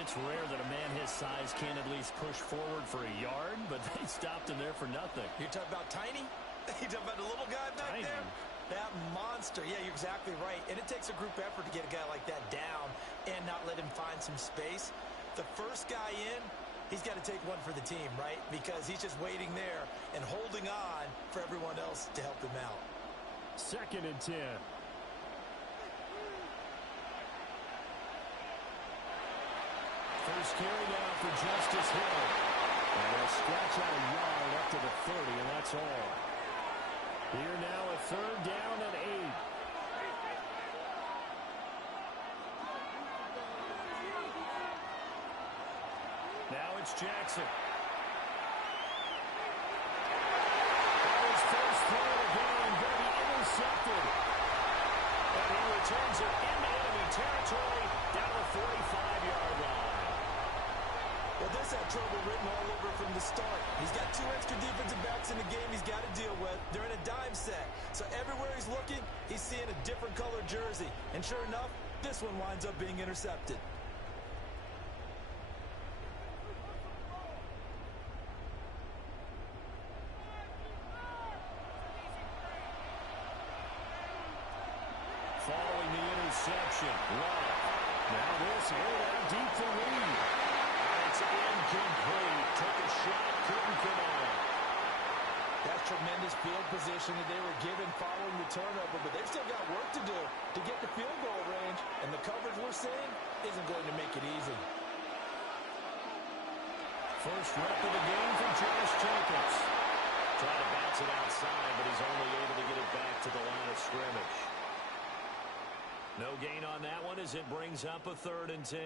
It's rare that a man his size can't at least push forward for a yard, but they stopped him there for nothing. You're talking about tiny? You're talking about the little guy back there? That monster. Yeah, you're exactly right. And it takes a group effort to get a guy like that down and not let him find some space. The first guy in, he's got to take one for the team, right? Because he's just waiting there and holding on for everyone else to help him out. 2nd and 10. First carry now for Justice Hill. And they'll stretch out a yard up to the 30, and that's all. Here now a 3rd down and 8. Now it's Jackson. His first throw of the game going to be intercepted. And he returns it into enemy territory down the 45-yard line. Well, this had trouble written all over from the start. He's got 2 extra defensive backs in the game he's got to deal with. They're in a dime set. So everywhere he's looking, he's seeing a different colored jersey. And sure enough, this one winds up being intercepted. Following the interception, Love. Now this aired out deep for Reed. It's incomplete. Took a shot, couldn't connect. That's tremendous field position that they were given following the turnover, but they've still got work to do to get the field goal range, and the coverage we're seeing isn't going to make it easy. First rep of the game for Josh Jacobs. Trying to bounce it outside, but he's only able to get it back to the line of scrimmage. No gain on that one as it brings up a 3rd and 10.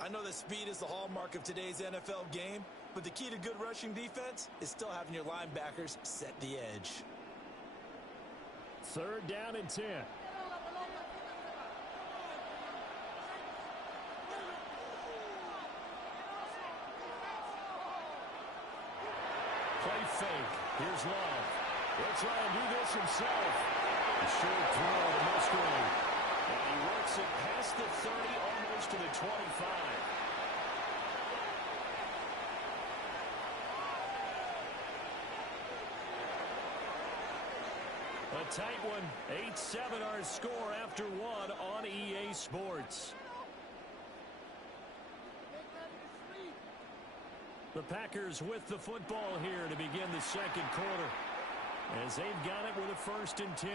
I know that speed is the hallmark of today's NFL game, but the key to good rushing defense is still having your linebackers set the edge. 3rd down and 10. Play fake. Here's Love. He'll try and do this himself. A short throw to Musgrave. And he works it past the 30, almost to the 25. A tight one. 8-7 our score after 1 on EA Sports. The Packers with the football here to begin the 2nd quarter, as they've got it with a 1st and 10.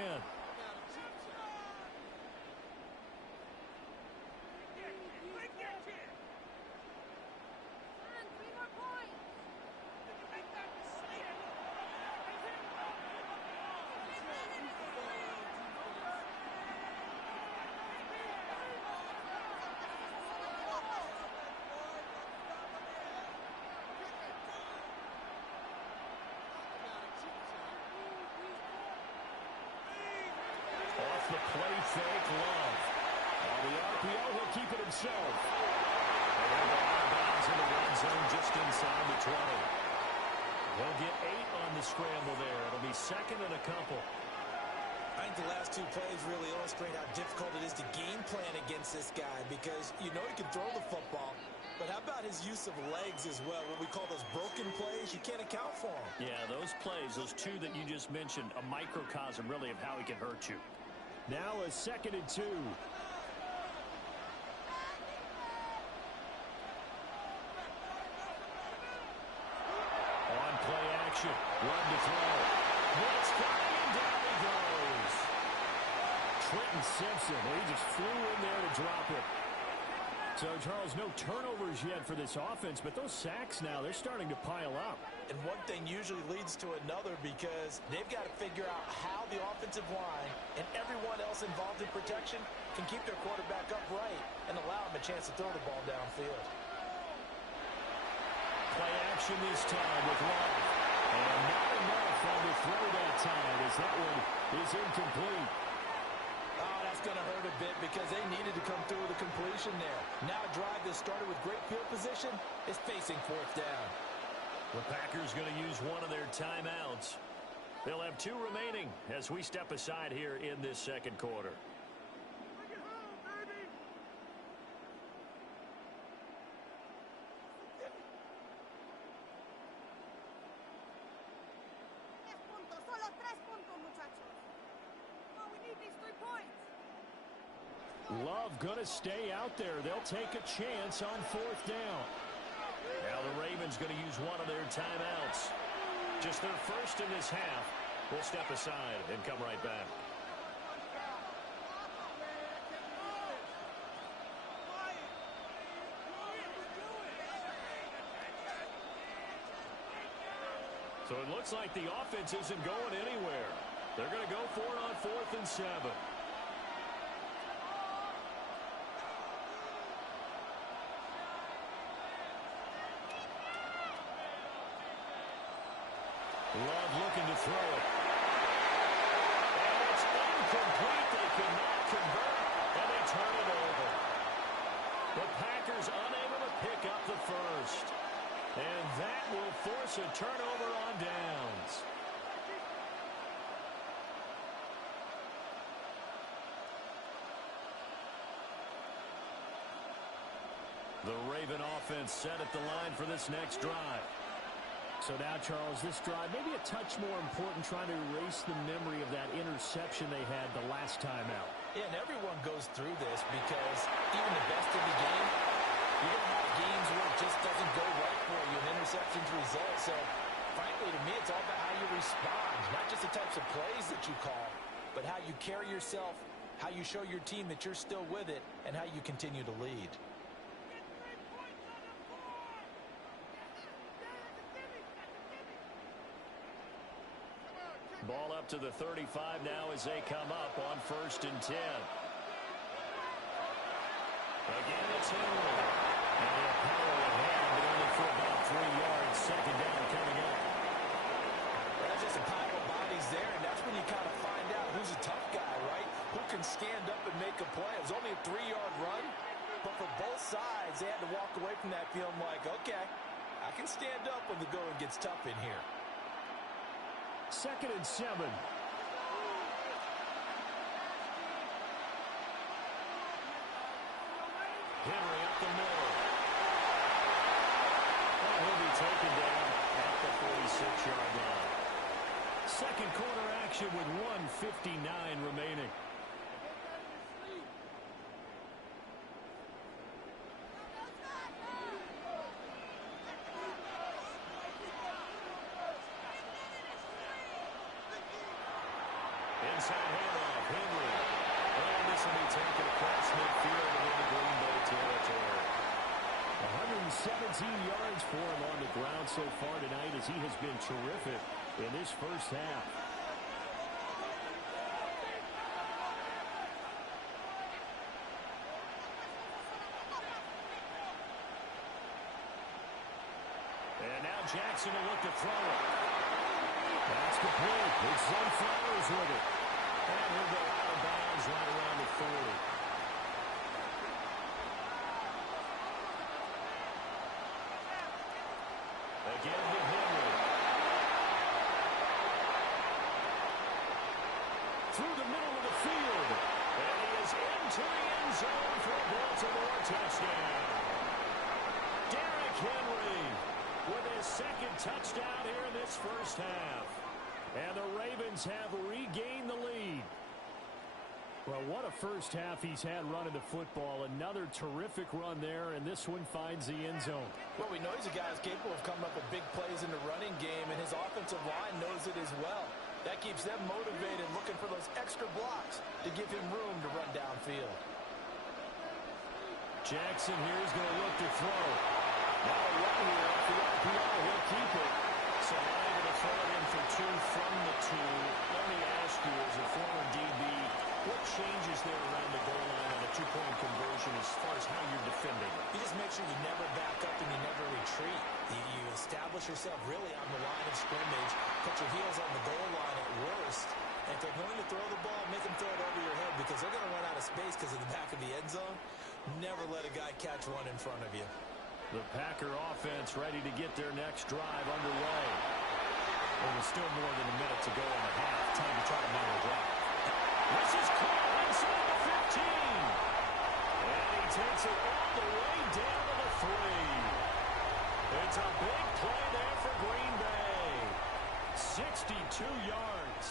The play fake, Love. On the RPO, he'll keep it himself. And they'll go out of bounds in the red zone just inside the 20. They'll get 8 on the scramble there. It'll be 2nd and a couple. I think the last 2 plays really illustrate how difficult it is to game plan against this guy, because you know he can throw the football, but how about his use of legs as well? What we call those broken plays, you can't account for them. Yeah, those plays, those 2 that you just mentioned, a microcosm really of how he can hurt you. Now a 2nd and 2. On play action. Run to throw. Blitz coming and down he goes. Trenton Simpson, he just flew in there to drop it. So, Charles, no turnovers yet for this offense, but those sacks now, they're starting to pile up. And one thing usually leads to another, because they've got to figure out how the offensive line and everyone else involved in protection can keep their quarterback upright and allow him a chance to throw the ball downfield. Play action this time with Love. And not enough on the throw that time, as that one is incomplete. Oh, that's going to hurt a bit, because they needed to come through with a completion there. Now a drive that started with great field position is facing 4th down. The Packers going to use one of their timeouts. They'll have 2 remaining as we step aside here in this 2nd quarter. Love going to stay out there. They'll take a chance on 4th down. Now the Ravens going to use one of their timeouts. Just their first in this half. We'll step aside and come right back. So it looks like the offense isn't going anywhere. They're going to go for it on 4th and 7. Love looking to throw it. And it's incomplete. They cannot convert, and they turn it over. The Packers unable to pick up the first. And that will force a turnover on downs. The Raven offense set at the line for this next drive. So now, Charles, this drive may be a touch more important, trying to erase the memory of that interception they had the last time out. Yeah, and everyone goes through this because even the best of the game, you're going to have games where it just doesn't go right for you, and interceptions result. So, frankly, to me, it's all about how you respond, not just the types of plays that you call, but how you carry yourself, how you show your team that you're still with it, and how you continue to lead. Ball up to the 35 now as they come up on 1st and 10. Again, it's Henry. And they'll power ahead, but only for about 3 yards. 2nd down coming up. That's just a pile of bodies there, and that's when you kind of find out who's a tough guy, right? Who can stand up and make a play. It was only a 3-yard run, but for both sides, they had to walk away from that feeling like, okay, I can stand up when the going gets tough in here. 2nd and 7. Henry up the middle. And he'll be taken down at the 46-yard line. Second quarter action with 1:59 remaining. Inside handoff, Henry. And this will be taken across midfield and into Green Bay territory. 117 yards for him on the ground so far tonight, as he has been terrific in this first half. And now Jackson will look to throw it. That's complete. It's Zay Flowers with it. And he'll go out of bounds right around the 40. Again to Henry. Through the middle of the field. And he is into the end zone for a Baltimore touchdown. Derrick Henry with his 2nd touchdown here in this first half. And the Ravens have regained the lead. Well, what a first half he's had running the football. Another terrific run there, and this one finds the end zone. Well, we know he's a guy who's capable of coming up with big plays in the running game, and his offensive line knows it as well. That keeps them motivated, looking for those extra blocks to give him room to run downfield. Jackson here is going to look to throw. Now a run here off the RPO. He'll keep it. So able to throw it in for 2 from the 2. Let me ask you, as a former DB, what changes there around the goal line on a 2-point conversion as far as how you're defending it? You just make sure you never back up and you never retreat. You establish yourself really on the line of scrimmage, put your heels on the goal line at worst, and if they're going to throw the ball, make them throw it over your head because they're going to run out of space because of the back of the end zone. Never let a guy catch one in front of you. The Packer offense ready to get their next drive underway. Well, there's still more than a minute to go in the half. Time to try to mount a drive. This is caught inside the 15. And he takes it all the way down to the 3. It's a big play there for Green Bay. 62 yards.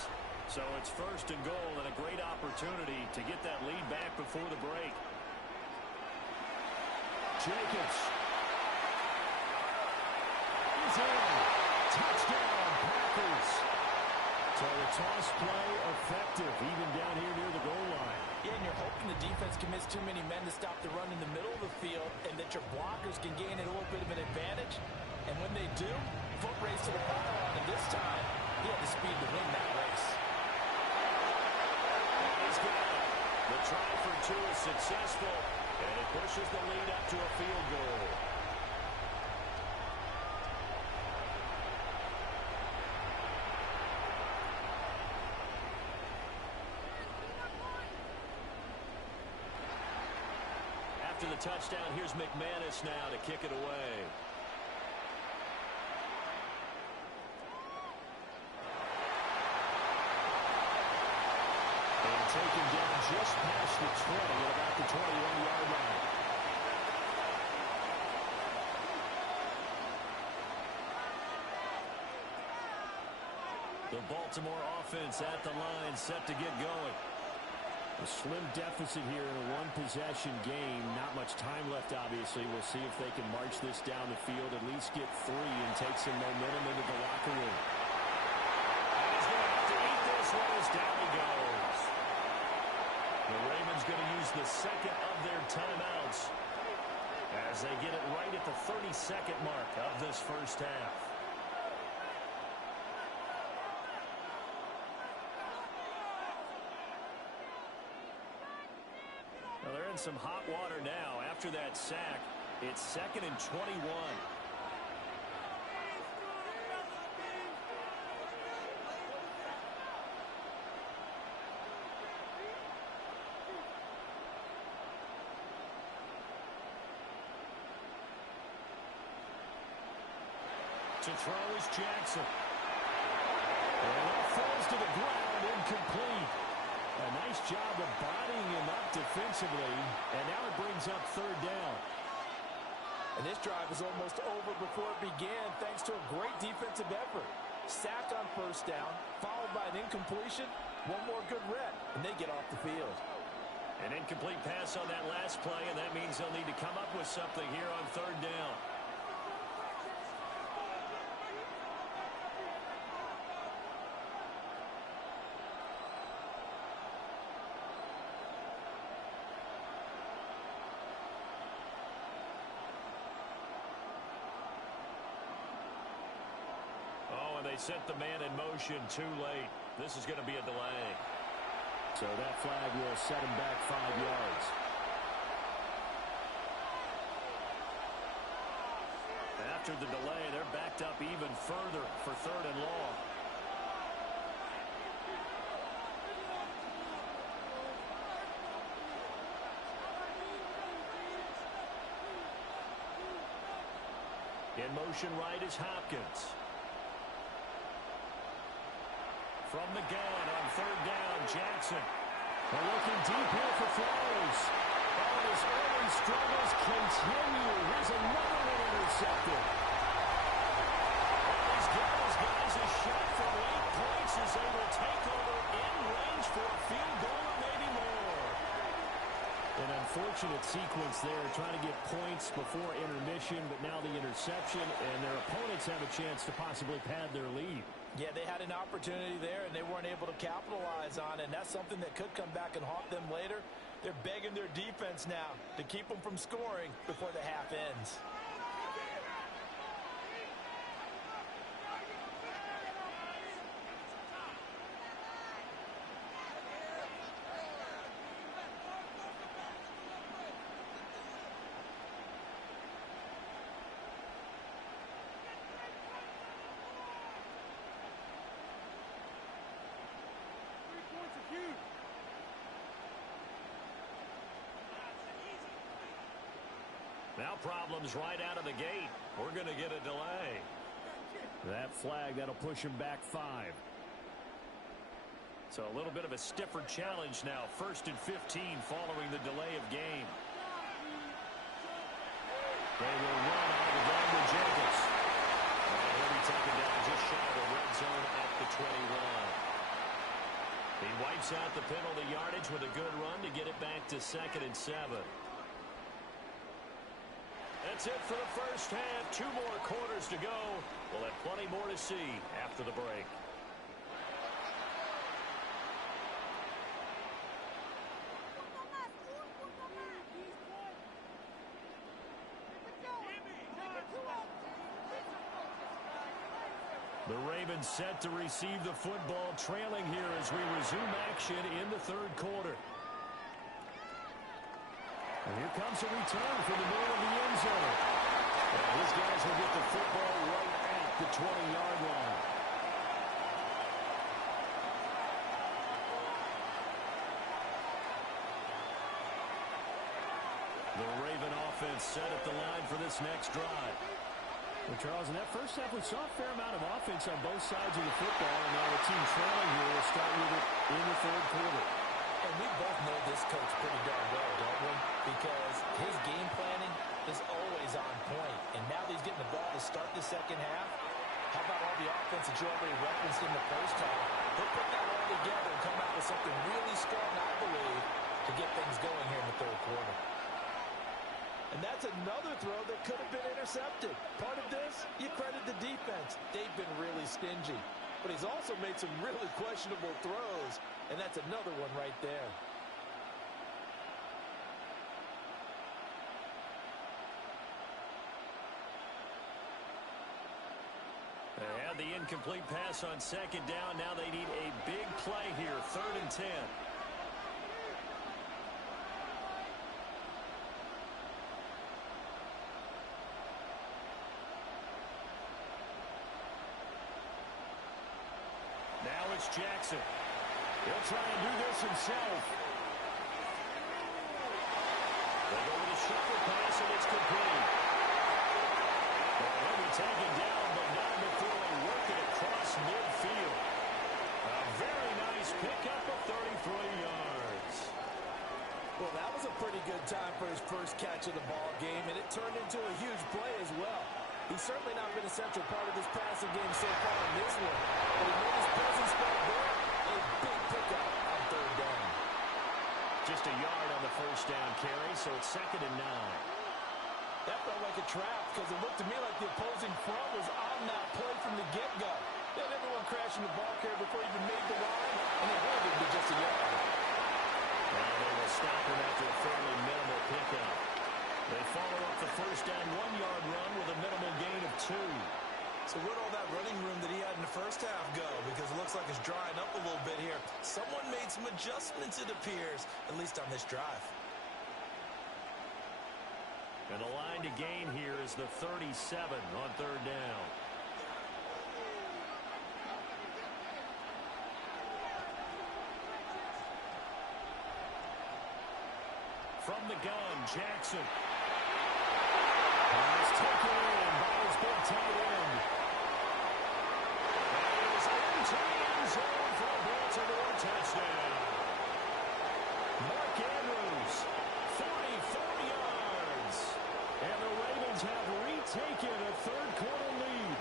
So it's 1st and goal and a great opportunity. before the break. Jacobs. He's in. Touchdown, Packers. So the toss play effective, even down here near the goal line. Yeah, and you're hoping the defense commits too many men to stop the run in the middle of the field and that your blockers can gain a little bit of an advantage. And when they do, foot race to the pylon, and this time, he had the speed to win that race. He's got it. The try for two is successful, and it pushes the lead up to a field goal. After the touchdown, here's McManus now to kick it away. And taken down just past the 20 at about the 21-yard line. The Baltimore offense at the line, set to get going. A slim deficit here in a one-possession game. Not much time left, obviously. We'll see if they can march this down the field, at least get 3, and take some momentum into the locker room. He's going to have to eat this one as down he goes. The Ravens going to use the second of their timeouts as they get it right at the 32nd mark of this first half. Well, they're in some hot water now. After that sack, it's 2nd and 21. To throw is Jackson. And it falls to the ground, incomplete. A nice job of bodying him up defensively, and now it brings up 3rd down. And this drive was almost over before it began thanks to a great defensive effort. Sack on 1st down, followed by an incompletion, one more good rep, and they get off the field. An incomplete pass on that last play, and that means they'll need to come up with something here on 3rd down. They set the man in motion too late. This is going to be a delay. So that flag will set him back 5 yards. After the delay, they're backed up even further for 3rd and long. In motion right is Hopkins. From the gun on 3rd down, Jackson. They're looking deep here for Flowers. Oh, his early struggles continue. Here's another one intercepted. Oh, he's got his guys a shot for 8 points as they will take over in range for a field goal or maybe more. An unfortunate sequence there, trying to get points before intermission, but now the interception, and their opponents have a chance to possibly pad their lead. Yeah, they had an opportunity there, and they weren't able to capitalize on it, and that's something that could come back and haunt them later. They're begging their defense now to keep them from scoring before the half ends. Now problems right out of the gate. We're going to get a delay. That flag, that'll push him back 5. So a little bit of a stiffer challenge now. 1st and 15 following the delay of game. They will run out of the game with Jacobs. And he'll be taken down just shy of the red zone at the 21. He wipes helps out the penalty yardage with a good run to get it back to 2nd and 7. That's it for the first half. 2 more quarters to go. We'll have plenty more to see after the break. The Ravens set to receive the football, trailing here as we resume action in the 3rd quarter. And here comes a return from the middle of the end zone. And these guys will get the football right at the 20-yard line. The Raven offense set at the line for this next drive. Well, Charles, in that first half, we saw a fair amount of offense on both sides of the football, and now the team trailing here will start with it in the 3rd quarter. And we both know this coach pretty darn well, don't we? Because his game planning is always on point. And now that he's getting the ball to start the 2nd half, how about all the offense that you already referenced in the first half? He'll put that all together and come out with something really strong, I believe, to get things going here in the 3rd quarter. And that's another throw that could have been intercepted. Part of this, you credit the defense. They've been really stingy. But he's also made some really questionable throws, and that's another one right there. They had the incomplete pass on 2nd down. Now they need a big play here, 3rd and 10. Now it's Jackson. He'll try and do this himself. They go with a shuffle pass, and it's complete. He'll be taken down, but not before they work it across midfield. A very nice pickup of 33 yards. Well, that was a pretty good time for his first catch of the ball game, and it turned into a huge play as well. He's certainly not been a central part of this passing game so far in this one, but he made his presence felt there. A big pickup on 3rd down. Just a yard on the first down carry, so it's 2nd and 9. That felt like a trap because it looked to me like the opposing front was on that play from the get-go. They had everyone crashing the ball carrier before he even made the line, and they held it to just a yard. And they will stop him after a fairly minimal pickup. They follow up the first down 1-yard run with a minimal gain of 2. So where'd all that running room that he had in the first half go? Because it looks like it's drying up a little bit here. Someone made some adjustments, it appears, at least on this drive. And the line to gain here is the 37 on 3rd down. From the gun, Jackson. Pass taken in by his big tight end. That is into the end zone for a Baltimore touchdown. Mark Andrews, 44 yards. And the Ravens have retaken a 3rd quarter lead.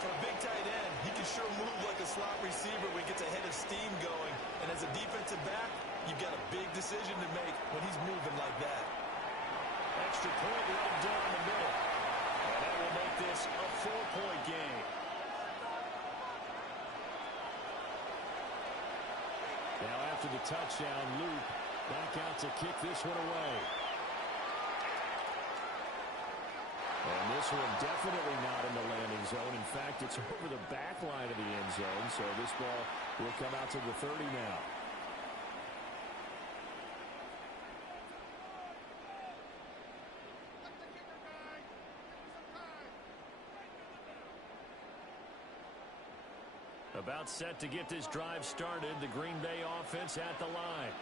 For a big tight end, he can sure move like a slot receiver when he gets a head of steam going. And as a defensive back, you've got a big decision to make when he's moving like that. Extra point right down the middle. And that will make this a 4-point game. Now after the touchdown, Luke back out to kick this one away. And this one definitely not in the landing zone. In fact, it's over the back line of the end zone. So this ball will come out to the 30 now. About set to get this drive started. The Green Bay offense at the line.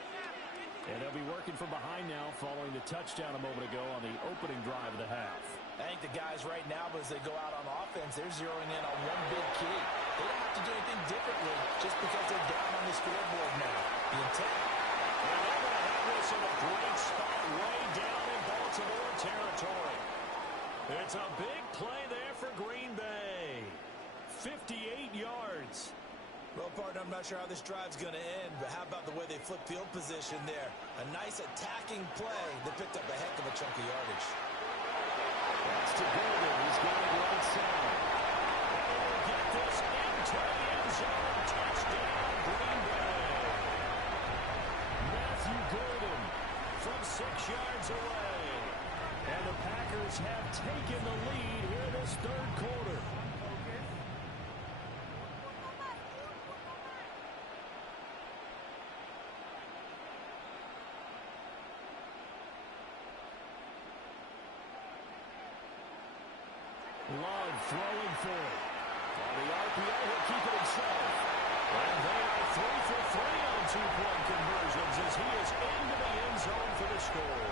And they'll be working from behind now following the touchdown a moment ago on the opening drive of the half. I think the guys right now, as they go out on offense, they're zeroing in on one big key. They don't have to do anything differently just because they're down on the scoreboard now. The intent. And they're going to have this in a great spot way down in Baltimore territory. It's a big play there for Green Bay. 58 yards. Well, partner, I'm not sure how this drive's going to end, but how about the way they flip field position there? A nice attacking play that picked up a heck of a chunk of yardage. That's to Golden. He's got it right side. And we'll get this into the end zone. Touchdown, Green Bay. Matthew Golden from 6 yards away. And the Packers have taken the lead here in this third quarter. Love throwing for it. On the RPO, he'll keep it himself. And they are 3 for 3 on 2-point conversions as he is into the end zone for the score.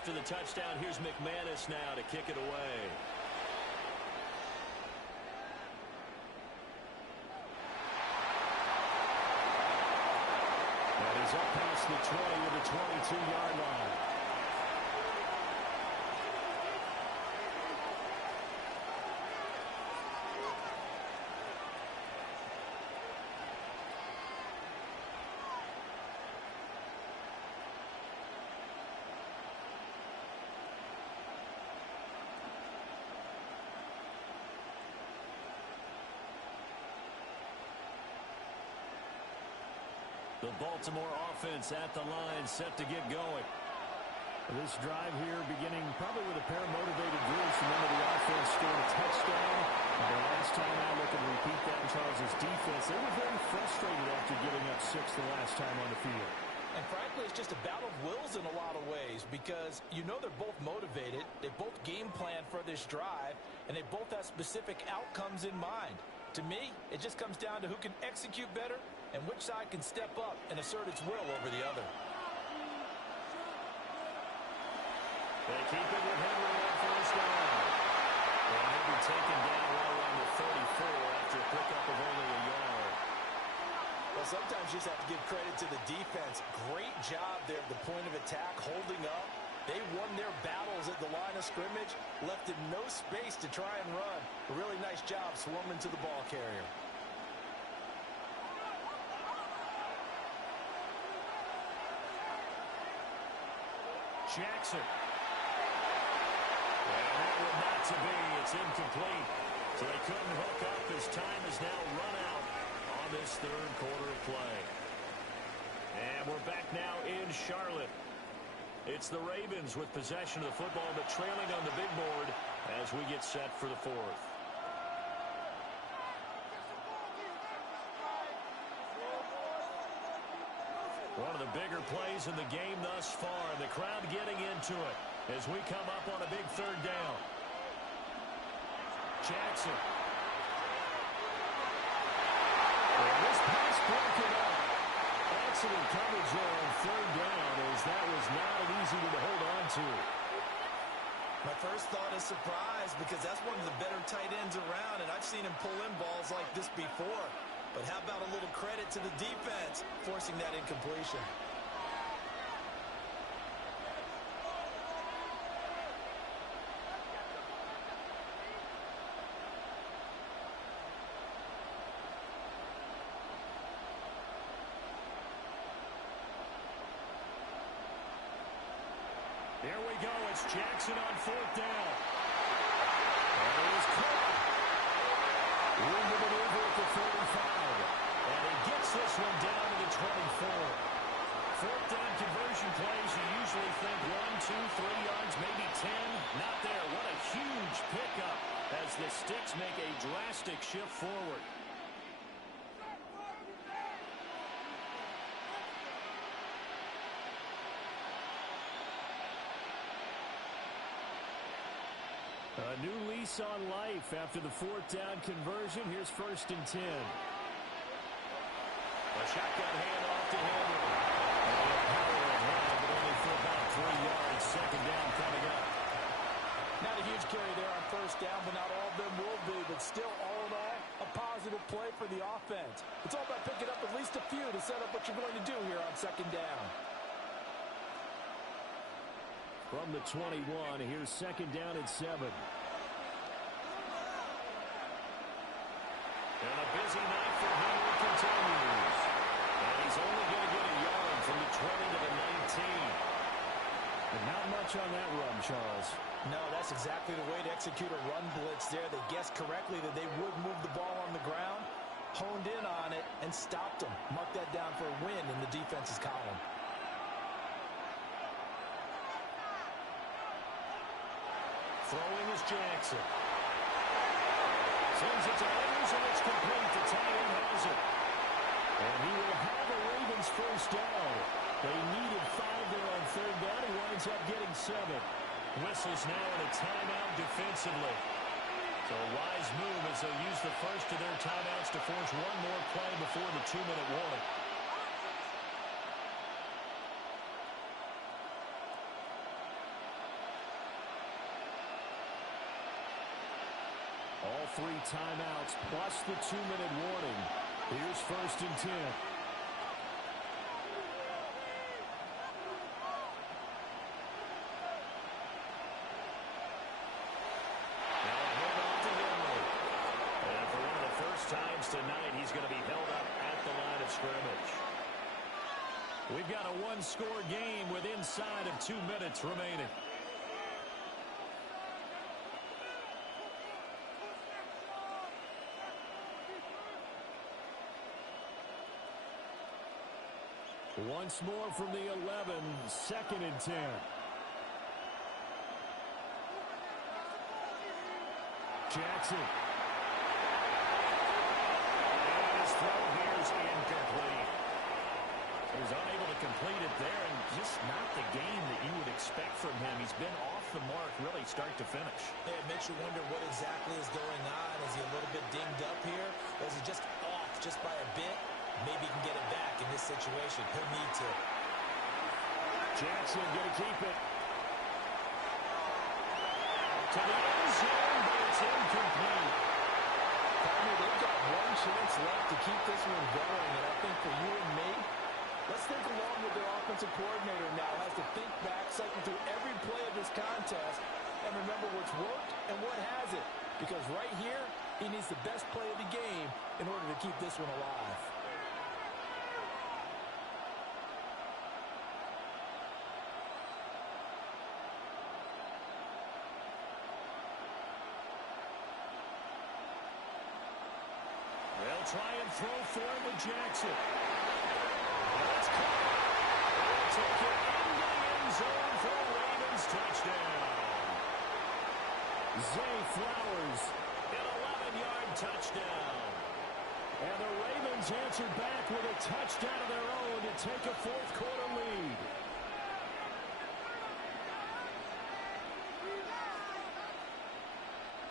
After the touchdown, here's McManus now to kick it away. And he's up past the 20 with the 22-yard line. The Baltimore offense at the line, set to get going. This drive here beginning probably with a pair of motivated groups. Remember, the offense scored a touchdown. The last time out, looking to repeat that in Charles' defense. They were very frustrated after giving up 6 the last time on the field. And frankly, it's just a battle of wills in a lot of ways because you know they're both motivated. They both game plan for this drive, and they both have specific outcomes in mind. To me, it just comes down to who can execute better and which side can step up and assert its will over the other. They keep it with Henry on first down. And he'll be taken down right around the 34 after a pickup of only a yard. Well, sometimes you just have to give credit to the defense. Great job there at the point of attack, holding up. They won their battles at the line of scrimmage, left in no space to try and run. A really nice job swarming to the ball carrier. Jackson. And that one not to be. It's incomplete. So they couldn't hook up. His time is now run out on this third quarter of play. And we're back now in Charlotte. It's the Ravens with possession of the football, but trailing on the big board as we get set for the fourth. One of the bigger plays in the game thus far. The crowd getting into it as we come up on a big third down. Jackson. And this pass broken up. Excellent coverage there on third down as that was not an easy one to hold on to. My first thought is surprise because that's one of the better tight ends around, and I've seen him pull in balls like this before. But how about a little credit to the defense forcing that incompletion? There we go. It's Jackson on fourth down. And it is caught. Room to maneuver at the 45. And he gets this one down to the 24. Fourth down conversion plays, you usually think 1, 2, 3 yards, maybe 10. Not there. What a huge pickup as the Sticks make a drastic shift forward. A new lease on life after the fourth down conversion. Here's 1st and 10. A shotgun handoff to Henry. Power ahead, but only for about 3 yards. 2nd down coming up. Not a huge carry there on to set up what you're going to do here on second down. From the 21, here's second down at 7. And a busy night for Henry continues. And he's only going to get a yard from the 20 to the 19. And not much on that run, Charles. No, that's exactly the way to execute a run blitz there. They guessed correctly that they would move the ball on the ground, honed in on it, and stopped them. Mark that down for a win in the defense's column. Throwing is Jackson. Sends it to Ayers, and it's complete. The tight end has it. And he will have a Ravens first down. They needed 5 there on third down. He winds up getting 7. Whistles now in a timeout defensively. So a wise move as they'll use the first of their timeouts to force one more play before the 2-minute warning. All 3 timeouts plus the 2-minute warning. Here's first and 10. Times tonight, he's going to be held up at the line of scrimmage. We've got a one-score game with inside of 2 minutes remaining. Once more from the 11, second and 10. Jackson. Throw here's incomplete. He was unable to complete it there, and just not the game that you would expect from him. He's been off the mark really start to finish. Yeah, it makes you wonder what exactly is going on. Is he a little bit dinged up here? Or is he just off just by a bit? Maybe he can get it back in this situation. He'll need to. Jackson going to keep it. To the end zone, but it's incomplete. They've got one chance left to keep this one going, and I think for you and me, let's think along with their offensive coordinator now. Has to think back, cycle through every play of this contest, and remember what's worked and what hasn't. Because right here, he needs the best play of the game in order to keep this one alive. They'll try and throw for it with Jackson. That's caught. They'll take it into the end zone for a Ravens touchdown. Zay Flowers, an 11-yard touchdown. And the Ravens answer back with a touchdown of their own to take a fourth-quarter lead.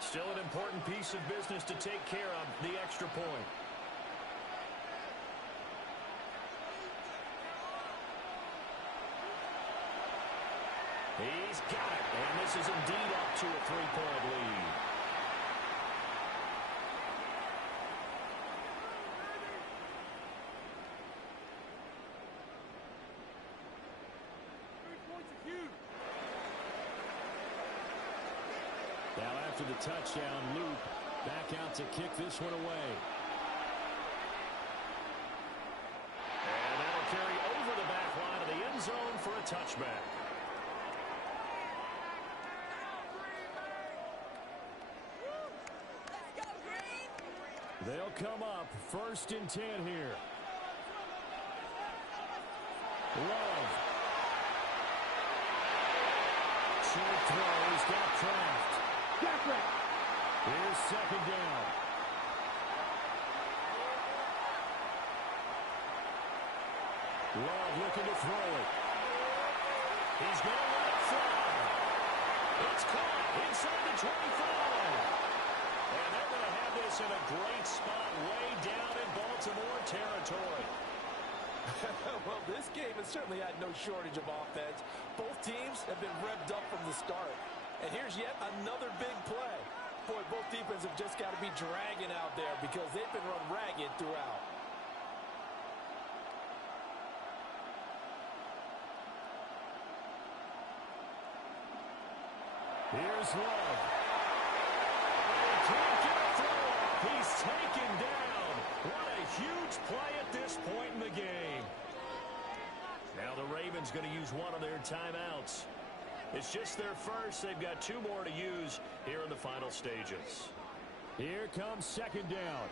Still an important piece of business to take care of, the extra point. He's got it, and this is indeed up to a 3-point lead. Now after the touchdown, Luke back out to kick this one away. And that'll carry over the back line of the end zone for a touchback. They'll come up first and 10 here. Love. Short throw. He's got Kraft. Here's second down. Love looking to throw it. He's going to let it fly. It's caught inside the 25. And they're going to have this in a great spot way down in Baltimore territory. Well, this game has certainly had no shortage of offense. Both teams have been revved up from the start. And here's yet another big play. Boy, both defenses have just got to be dragging out there because they've been run ragged throughout. Here's Love. He can't get a throw off. He's taken down. What a huge play at this point in the game. Now the Ravens going to use one of their timeouts. It's just their first. They've got 2 more to use here in the final stages. Here comes second down.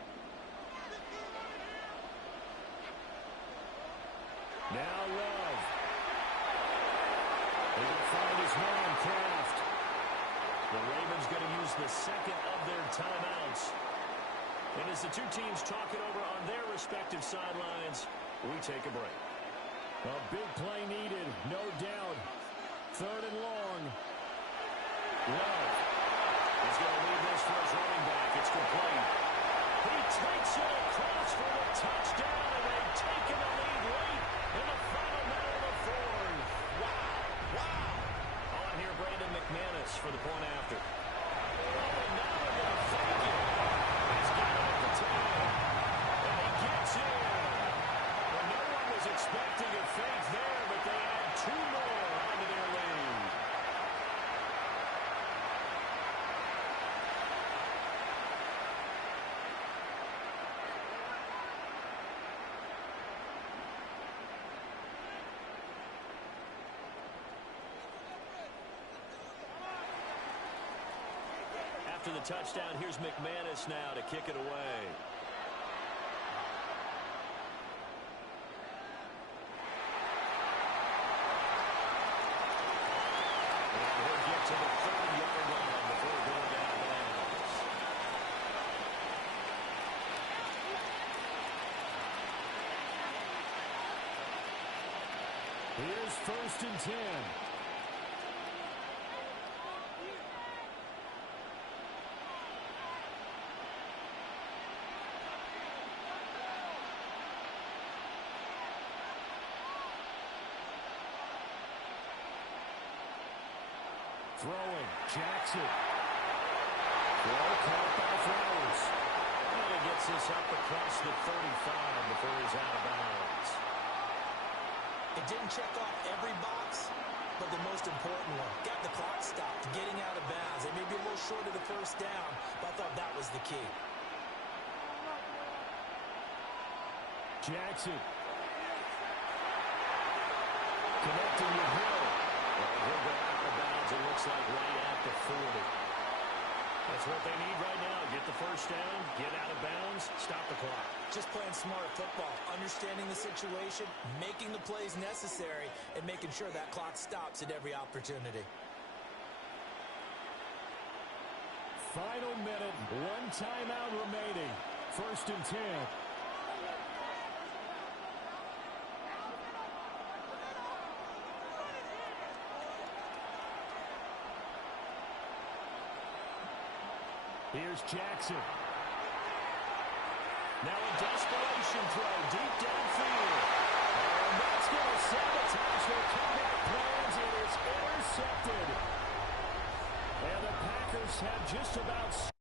Now Love. They're going to find his man, Kraft. The Ravens going to use the second of their timeouts. And as the 2 teams talk it over on their respective sidelines, we take a break. A big play needed, no doubt. Third and long. Love. He's going to leave this for his running back. It's complete. He takes it across for the touchdown, and they've taken the lead late in the final minute of the 4th. Wow. On here, Brandon McManus for the point after. Oh, and now they're going to fake it. He's got it at the 10. And he gets in. Well, no one was expecting a fake there, but they add 2 more onto their lead. After the touchdown, here's McManus now to kick it away. And he'll get to the 30-yard line before going out of bounds. Here's first and 10. Throwing, Jackson. Throw caught by Flowers. And he gets this up across the 35 before he's out of bounds. It didn't check off every box, but the most important one. Got the clock stopped, getting out of bounds. It may be a little short of the first down, but I thought that was the key. Jackson. Connecting with Hill. Well, he'll go out of bounds, it looks like right at the 40. That's what they need right now. Get the first down, get out of bounds, stop the clock. Just playing smart football, understanding the situation, making the plays necessary, and making sure that clock stops at every opportunity. Final minute, 1 timeout remaining. First and 10. Here's Jackson. Now a desperation throw deep downfield. And that's going to sabotage their comeback plans. It is intercepted. And the Packers have just about...